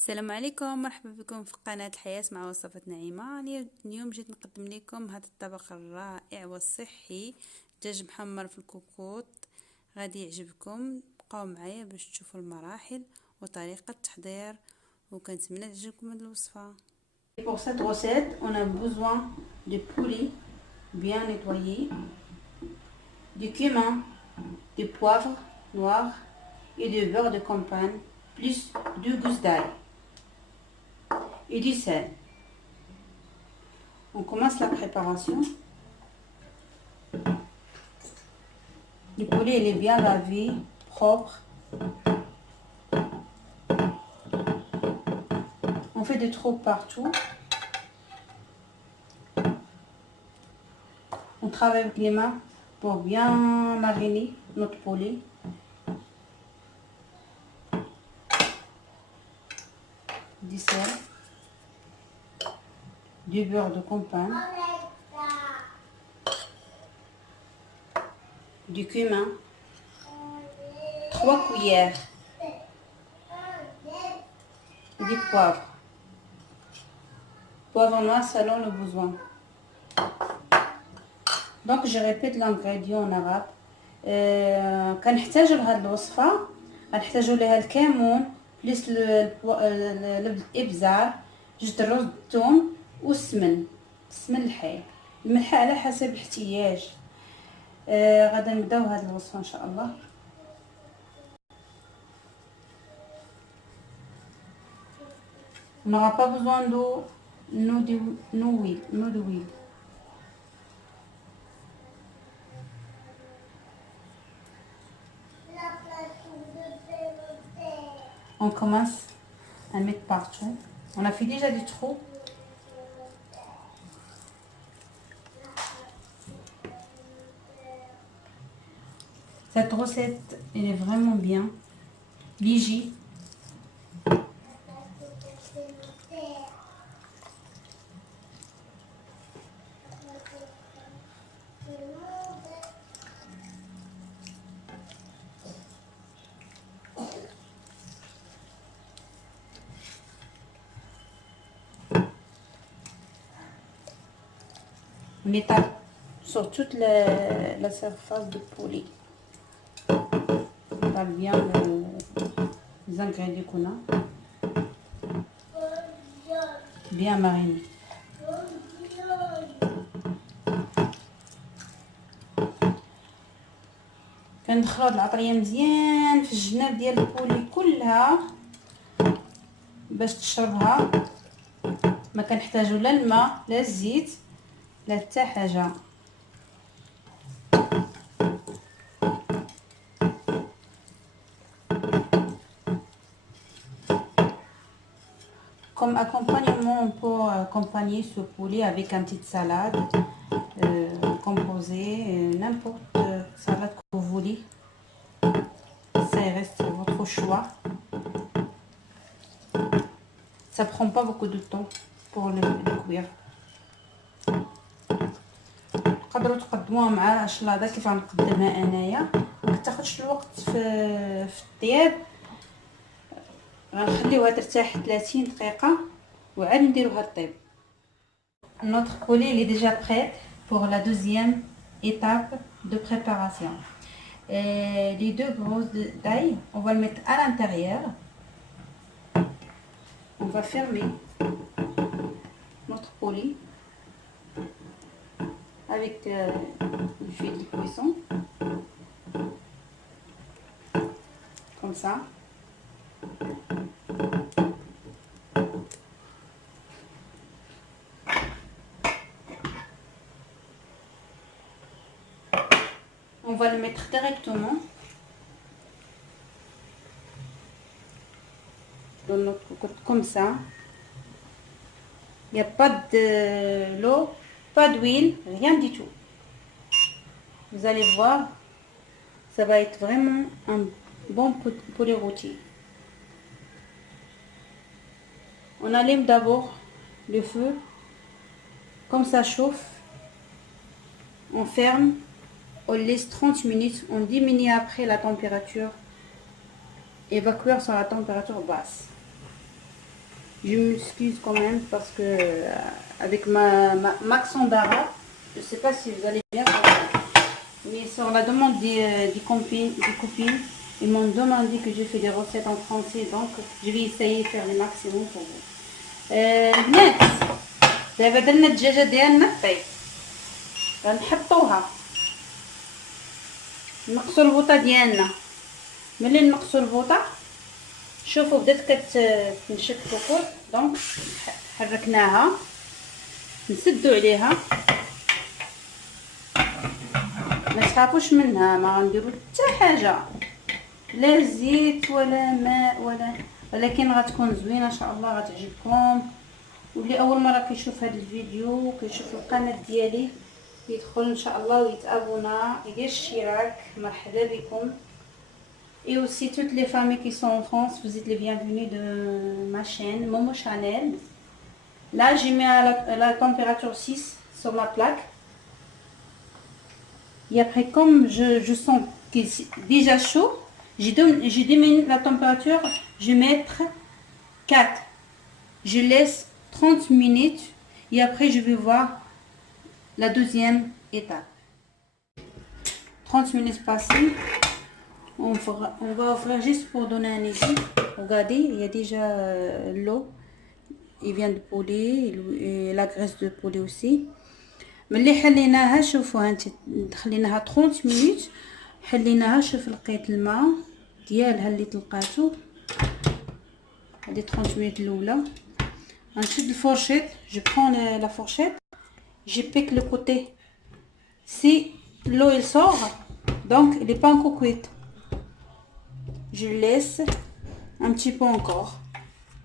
السلام عليكم، مرحبا بكم في قناة الحياة مع وصفة نعيمة. اليوم جيت نقدم لكم هذا الطبق الرائع والصحي، دجاج محمر في الكوكوط. غادي يعجبكم، بقاو معايا باش تشوفوا المراحل وطريقة التحضير، وكنتمنى تعجبكم هذه الوصفة. Pour cette recette, on a besoin de poulet bien nettoyé, du cumin, du poivre noir et du beurre de campagne, plus deux gousses d'ail et du sel. On commence la préparation. Le poulet il est bien lavé, propre. On fait des trous partout. On travaille avec les mains pour bien mariner notre poulet. Du sel, du beurre de campagne, du cumin, 3 cuillères, du poivre. Poivre noir selon le besoin. Donc je répète l'ingrédient en arabe. كنحتاجو لهاد الوصفة، غنحتاجو ليها الكمون بليس الابزار، جوج الرز الثوم والسمن، السمن الحي، الملح على حسب الاحتياج. غادا نبداو هاد الوصفة ان شاء الله. On n'aura pas besoin d'eau, no d'huile. On commence à mettre partout. On a fait déjà des trous. Cette recette, elle est vraiment bien. Légère. On étale sur toute la surface de poulet. On étale bien les ingrédients qu'on a. Bien mariné. كندخلو العطريه مزيان في الجناب ديال البولي كلها باش تشربها. ما كنحتاجو لا الماء لا الزيت لا حتى حاجه. Comme accompagnement, on peut accompagner ce poulet avec une petite salade composée, n'importe salade que vous voulez. Ça reste votre choix. Ça prend pas beaucoup de temps pour le cuire. تقدروا تقدموها مع شلاضه كيف غنقدمها انايا، ما كتاخذش الوقت في الطياب. غنخليوها ترتاح 30 دقيقه وعاد نديروها طيب. Notre poulet il est déjà prêt pour la deuxième étape de préparation. Les deux grosses d'ail, on va le mettre à l'intérieur. On va fermer notre poulet avec le fil de cuisson, comme ça. On va le mettre directement dans notre cocotte comme ça. Il n'y a pas de l'eau, pas d'huile, rien du tout. Vous allez voir, ça va être vraiment un bon poulet rôti. On allume d'abord le feu, comme ça chauffe, on ferme. On laisse 30 minutes, on diminue après la température et va cuire sur la température basse. Je m'excuse quand même parce que avec ma accent d'arabe, je sais pas si vous allez bien comprendre. Mais sur la demande des copines, ils m'ont demandé que je fais des recettes en français, donc je vais essayer de faire le maximum pour vous. البنات دابا درنا الدجاجه ديالنا طيب غنحطوها نقصوا البوطه ديالنا. ملي نقصوا البوطه شوفوا بدات كتنشف الكوكوط، دونك حركناها نسدوا عليها. ما تخافوش منها، ما غنديروا حتى حاجه، لا زيت ولا ماء ولكن غتكون زوينه ان شاء الله، غتعجبكم. واللي اول مره كيشوف هذا الفيديو كيشوف القناه ديالي يدخل ان شاء الله ويتابونا يدير الاشتراك. مرحبا بكم. Et aussi toutes les familles qui sont en France, vous êtes les bienvenus de ma chaîne Momo Chanel. Là j'ai mis à la température 6 sur la plaque. Et après comme je sens qu'il est déjà chaud, j'ai diminué la température, je vais mettre 4. Je laisse 30 minutes et après je vais voir la deuxième étape. 30 minutes passées, on va ouvrir juste pour donner un essai. Regardez, il y a déjà l'eau, il vient de poulet et la graisse de poulet aussi. ملي حليناها شوفوا انت خليناها 30 minutes، حليناها. شوف لقيت الماء ديالها اللي تلقاتو، هذه 30 minutes الاولى. نشد الفورشيت، جو برون لا فورشيت، je pique le côté. Si l'eau elle sort, donc il n'est pas encore cuite, je laisse un petit peu encore,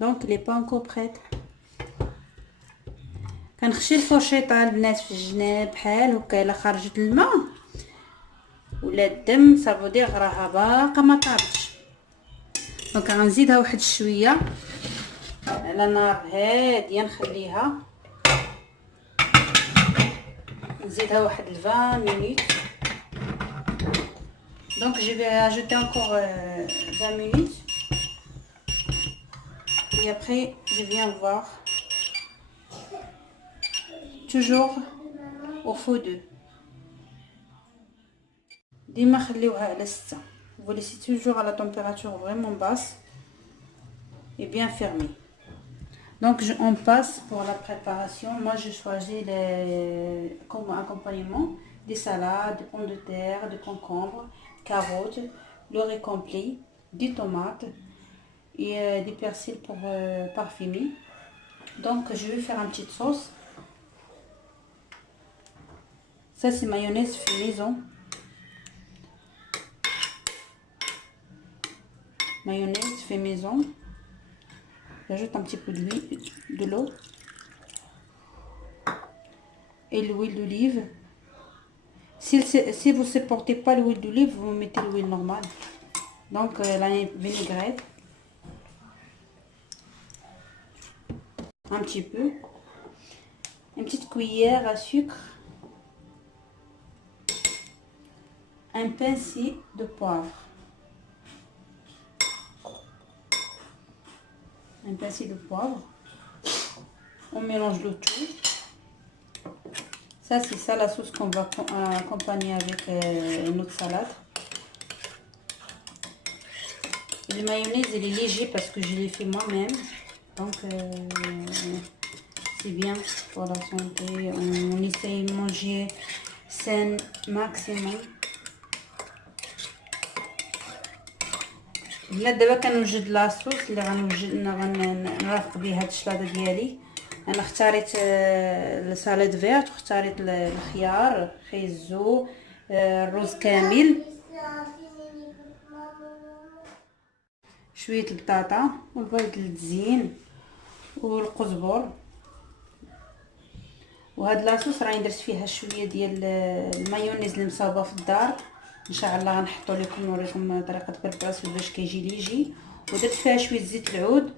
donc il n'est pas encore prête. كنخشي الفورشيطه البنات في الجناب بحال هكا، الا خرجت الماء ولا الدم صافو دير راها باقا ما طابتش. دونك غنزيدها واحد شويه على نار هاديه، نخليها نزيدها واحد 20 minutes. Donc je vais ajouter encore 20 minutes et après je viens voir toujours au feu 2. ديما خليوها على 6. Vous laissez toujours à la température vraiment basse et bien fermée. Donc on passe pour la préparation. Moi je choisis comme accompagnement des salades, des pommes de terre, des concombres, carottes, le riz complet, des tomates et des persils pour parfumer. Donc je vais faire une petite sauce. Ça c'est mayonnaise fait maison. Mayonnaise fait maison. J'ajoute un petit peu d'huile, de l'eau et l'huile d'olive. Si vous ne supportez pas l'huile d'olive, vous mettez l'huile normale. Donc la vinaigrette, un petit peu, une petite cuillère à sucre, un pincé de poivre, un pincé de poivre. On mélange le tout. Ça c'est ça la sauce qu'on va accompagner avec notre salade. Le mayonnaise il est léger parce que je l'ai fait moi-même, donc c'est bien pour la santé. On essaye de manger sain maximum. بلاد دابا كنوجد لاصوص اللي غنرافق بها هاد الشلاضه ديالي. انا اختاريت السالاد فيرت، واختاريت الخيار خيزو، الرز كامل، شويه البطاطا والبيض الزين والقزبر. وهاد لاصوص راني درت فيها شويه ديال المايونيز اللي مصاوبه في الدار، ان شاء الله غنحطو لكم نوريكم طريقه بريباراسيون باش كيجي ليجي. ودرت فيها شويه زيت العود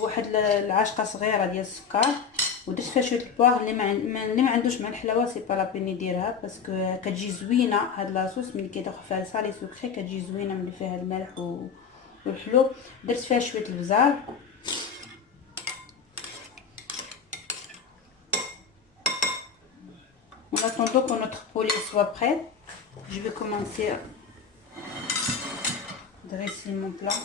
وواحد العاشقه صغيره ديال السكر، ودرت فيها شويه البواغ. اللي ما عندوش مع الحلاوه سي با لابين يديرها باسكو كتجي زوينه. هاد لاصوص ملي كيدخل فيها صالي سكري كتجي زوينه ملي فيها الملح والحلو. درت فيها شويه البزار En attendant que notre poulet soit prêt, je vais commencer à dresser mon plat.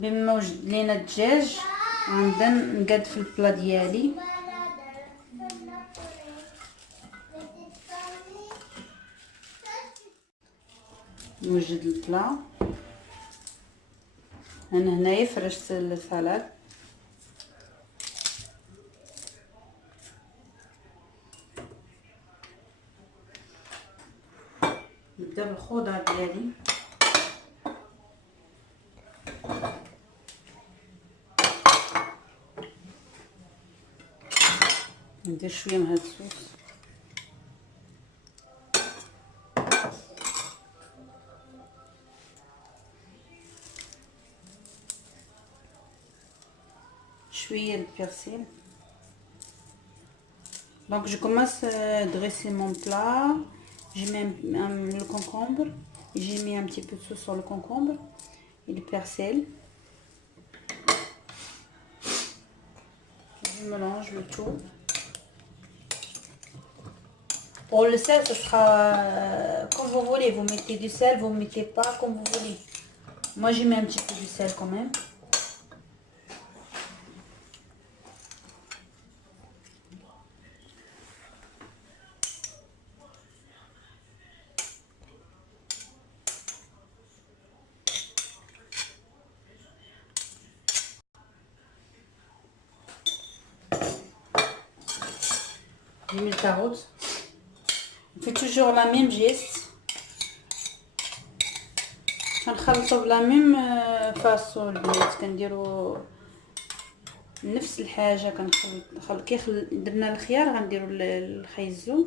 بما وجد لينا الدجاج غنبدا نقاد في البلا ديالي. نوجد البلا. انا هنايا فرشت السلطه. نبدا بالخضار ديالي. ندير شويه من هاد الصوص. شويه البيرسيل. Donc je commence à dresser mon plat. Je mets le concombre. J'ai mis un petit peu de sauce sur le concombre et le persil. Je mélange le tout. Pour le sel, ce sera comme vous voulez. Vous mettez du sel, vous mettez pas comme vous voulez. Moi, j'ai mis un petit peu de sel quand même. J'ai mis le carotte. On fait toujours la même geste. كنخلطوا بلا ميم فاصول البنات كنديروا نفس الحاجه. كنخلط كي درنا الخيار غنديروا الخيزو.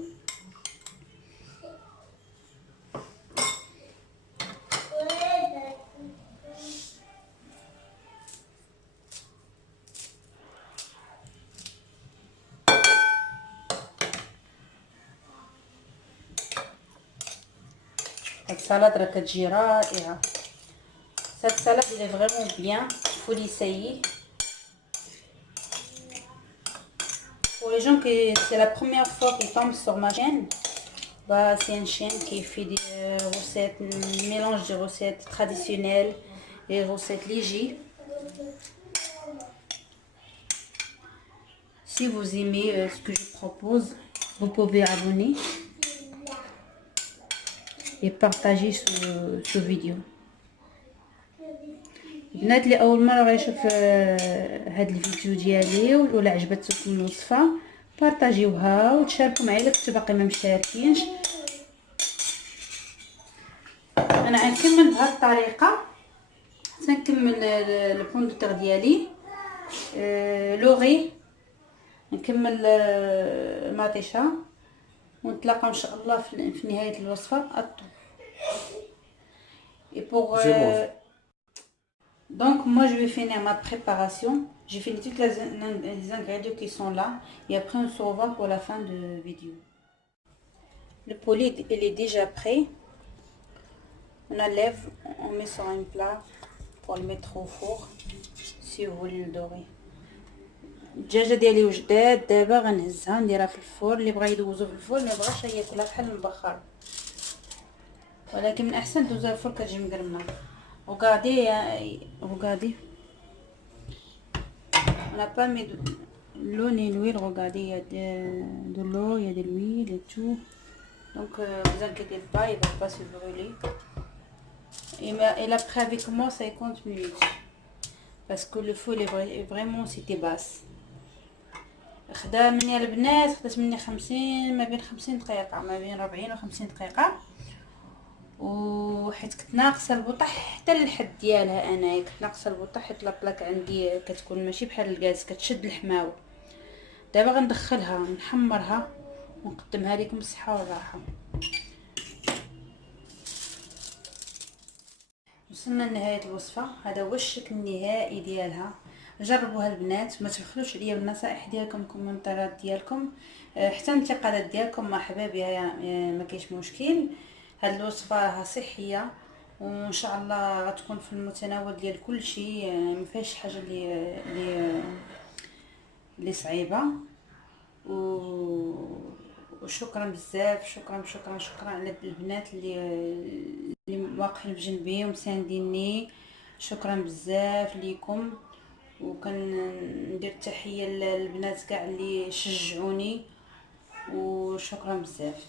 هاد السلطه راه كتجي رائعه. هاد السلطه اللي فريمون بيان. faut l'essayer. Pour les gens qui c'est la première fois qu'ils tombent sur ma chaîne, bah c'est une chaîne qui fait des recettes, un mélange de recettes traditionnelles et recettes légères. Si vous aimez ce que je propose, vous pouvez abonner et partager ce vidéo. البنات اللي اول مره غيشوف هاد الفيديو ديالي ولا عجبتكم الوصفه بارطاجيوها وتشاركوا معايا الا كنتو باقي ما مشاركينش. انا غنكمل بهاد الطريقه حتى نكمل البوندوتير ديالي لوغي. نكمل المطيشه ونتلاقاو ان شاء الله في نهايه الوصفه الطو. Et pour donc moi je vais finir ma préparation. J'ai fini tous les ingrédients qui sont là et après on se revoit pour la fin de vidéo. Le poulet il est déjà prêt. On enlève, on met sur un plat pour le mettre au four si vous voulez le dorer. الدجاجه ديالي وجدات دابا غنهزها نديرها في الفور. اللي بغى يدوزو في الفور ما بغاش ياكلها بحال المبخر، ولكن من احسن دوزها الفور كتجي مقرمله. Regardez, on n'a pas mis l'eau ni l'huile. Regardez, il y a de l'eau, il y a de l'huile et tout. Donc vous inquiétez pas, il va pas se brûler. Et après avec moi 50 minutes parce que le feu est vraiment c'était basse. خدا مني البنات خدات مني 50 ما بين 50 دقيقه ما بين 40 و 50 دقيقه. وحيت كنت ناقصه البطح حتى للحد ديالها. انا كنت ناقصه البطح حيت لابلاك عندي كتكون ماشي بحال الكاز كتشد الحماوه. دابا غندخلها نحمرها ونقدمها لكم بالصحه والراحه. وصلنا لنهايه الوصفه. هذا هو الشكل النهائي ديالها. جربوها البنات ما تبخلوش عليا بالنصائح ديالكم الكومنتات ديالكم حتى الانتقادات ديالكم مرحبا بها ما كاينش مشكل. هاد الوصفه راها صحيه وان شاء الله غتكون في المتناول ديال كل شيء، ما فيهاش حاجه اللي صعيبه. وشكرا بزاف، شكرا على البنات اللي واقفين بجنبي ومسانديني. شكرا بزاف ليكم، وكندير تحيه للبنات كاع اللي شجعوني، وشكرا بزاف.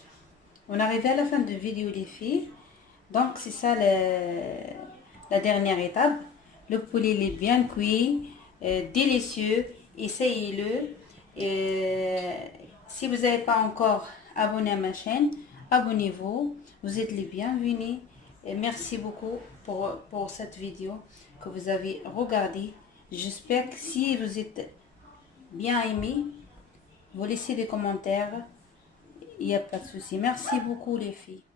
On arrive à la fin de vidéo les filles. Donc c'est ça la dernière étape. Le poulet il est bien cuit, délicieux. Essayez-le. Si vous n'avez pas encore abonné à ma chaîne, abonnez-vous. Vous êtes les bienvenus. Et merci beaucoup pour cette vidéo que vous avez regardée. J'espère que si vous êtes bien aimé, vous laissez des commentaires. Il n'y a pas de souci. Merci beaucoup les filles.